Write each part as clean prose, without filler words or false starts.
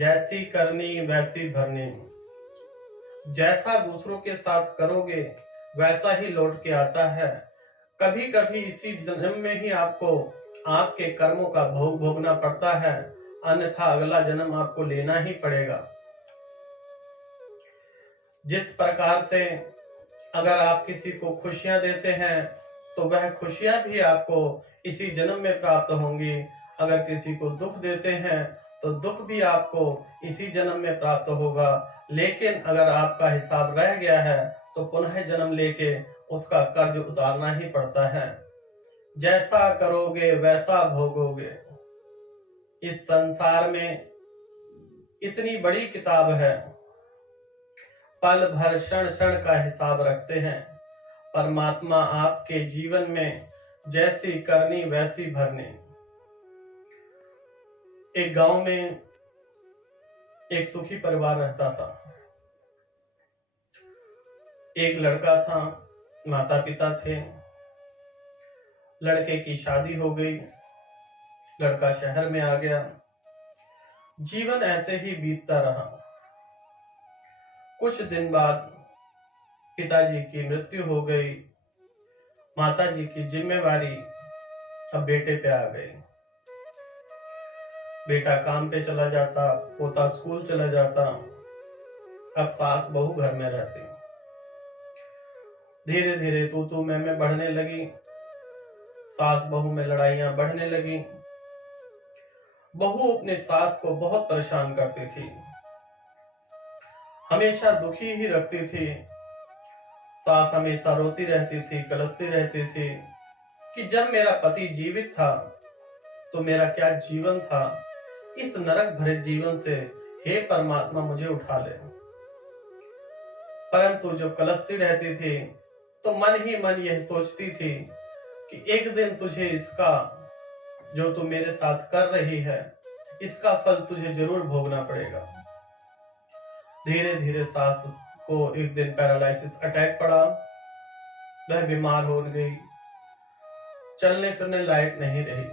जैसी करनी वैसी भरनी। जैसा दूसरों के साथ करोगे वैसा ही लौट के आता है। कभी कभी इसी जन्म में ही आपको आपके कर्मों का भोग भोगना पड़ता है, अन्यथा अगला जन्म आपको लेना ही पड़ेगा। जिस प्रकार से अगर आप किसी को खुशियां देते हैं तो वह खुशियां भी आपको इसी जन्म में प्राप्त होंगी। अगर किसी को दुख देते हैं तो दुख भी आपको इसी जन्म में प्राप्त होगा। लेकिन अगर आपका हिसाब रह गया है तो पुनः जन्म लेके उसका कर्ज उतारना ही पड़ता है। जैसा करोगे वैसा भोगोगे। इस संसार में इतनी बड़ी किताब है, पल भर क्षण क्षण का हिसाब रखते हैं। परमात्मा आपके जीवन में जैसी करनी वैसी भरनी। एक गांव में एक सुखी परिवार रहता था। एक लड़का था, माता पिता थे। लड़के की शादी हो गई, लड़का शहर में आ गया। जीवन ऐसे ही बीतता रहा। कुछ दिन बाद पिताजी की मृत्यु हो गई। माताजी की जिम्मेवारी अब बेटे पे आ गई। बेटा काम पे चला जाता, पोता स्कूल चला जाता। अब सास बहू घर में रहती। धीरे धीरे तू मैं बढ़ने लगी। सास बहू में लड़ाइयां बढ़ने लगी। बहू अपने सास को बहुत परेशान करती थी, हमेशा दुखी ही रखती थी। सास हमेशा रोती रहती थी, कलपती रहती थी कि जब मेरा पति जीवित था तो मेरा क्या जीवन था। इस नरक भरे जीवन से हे परमात्मा मुझे उठा ले। परंतु जो कलपती रहती थी तो मन ही मन यह सोचती थी कि एक दिन तुझे इसका, जो तू मेरे साथ कर रही है, इसका फल तुझे जरूर भोगना पड़ेगा। धीरे धीरे सास को एक दिन पैरालिसिस अटैक पड़ा। वह बीमार हो गई, चलने फिरने लायक नहीं रही।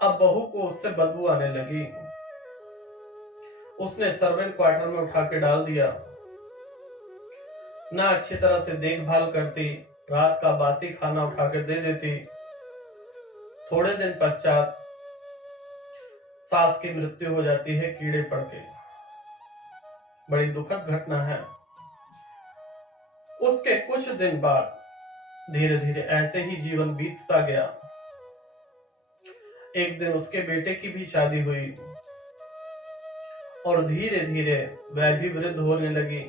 अब बहू को उससे बदबू आने लगी। उसने सर्वेंट क्वार्टर में उठा के डाल दिया। ना अच्छी तरह से देखभाल करती, रात का बासी खाना उठा कर दे देती। थोड़े दिन पश्चात सास की मृत्यु हो जाती है कीड़े पड़ के। बड़ी दुखद घटना है। उसके कुछ दिन बाद धीरे धीरे ऐसे ही जीवन बीतता गया। एक दिन उसके बेटे की भी शादी हुई और धीरे धीरे वह भी वृद्ध होने लगी।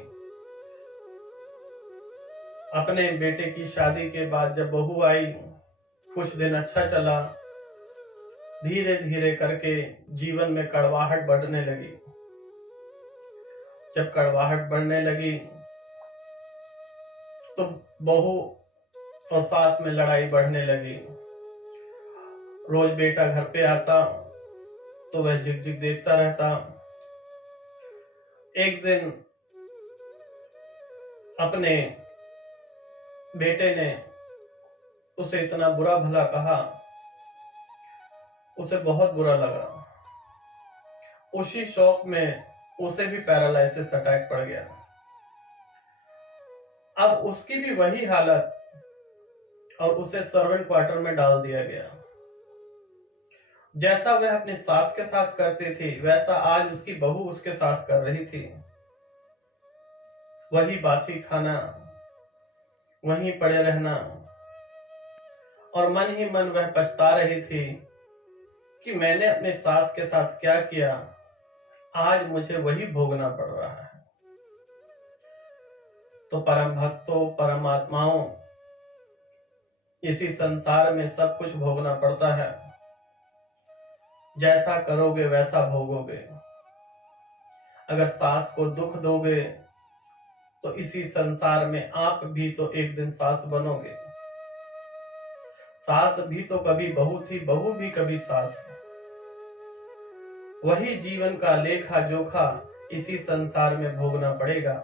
अपने बेटे की शादी के बाद जब बहू आई, कुछ दिन अच्छा चला। धीरे धीरे करके जीवन में कड़वाहट बढ़ने लगी। जब कड़वाहट बढ़ने लगी तो बहू और सास में लड़ाई बढ़ने लगी। रोज बेटा घर पे आता तो वह झिक झिक देखता रहता। एक दिन अपने बेटे ने उसे इतना बुरा भला कहा, उसे बहुत बुरा लगा। उसी शौक में उसे भी पैरालिसिस अटैक पड़ गया। अब उसकी भी वही हालत और उसे सर्वेंट क्वार्टर में डाल दिया गया। जैसा वह अपनी सास के साथ करती थी वैसा आज उसकी बहू उसके साथ कर रही थी। वही बासी खाना, वहीं पड़े रहना, और मन ही मन वह पछता रही थी कि मैंने अपने सास के साथ क्या किया, आज मुझे वही भोगना पड़ रहा है। तो परम भक्तों, परमात्माओं, इसी संसार में सब कुछ भोगना पड़ता है। जैसा करोगे वैसा भोगोगे। अगर सास को दुख दोगे तो इसी संसार में आप भी तो एक दिन सास बनोगे। सास भी तो कभी बहू थी, बहू भी कभी सास। वही जीवन का लेखा जोखा इसी संसार में भोगना पड़ेगा।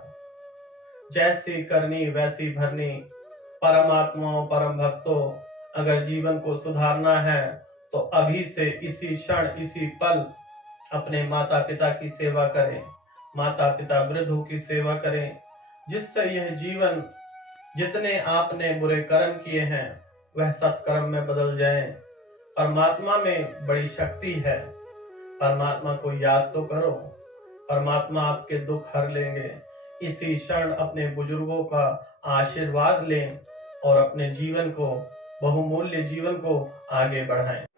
जैसी करनी वैसी भरनी। परमात्माओं, परम भक्तों, अगर जीवन को सुधारना है तो अभी से, इसी क्षण, इसी पल अपने माता पिता की सेवा करें, माता पिता वृद्धों की सेवा करें, जिससे यह जीवन जितने आपने बुरे कर्म किए हैं वह सत्कर्म में बदल जाएं। परमात्मा में बड़ी शक्ति है, परमात्मा को याद तो करो, परमात्मा आपके दुख हर लेंगे। इसी क्षण अपने बुजुर्गों का आशीर्वाद लें और अपने जीवन को, बहुमूल्य जीवन को आगे बढ़ाएं।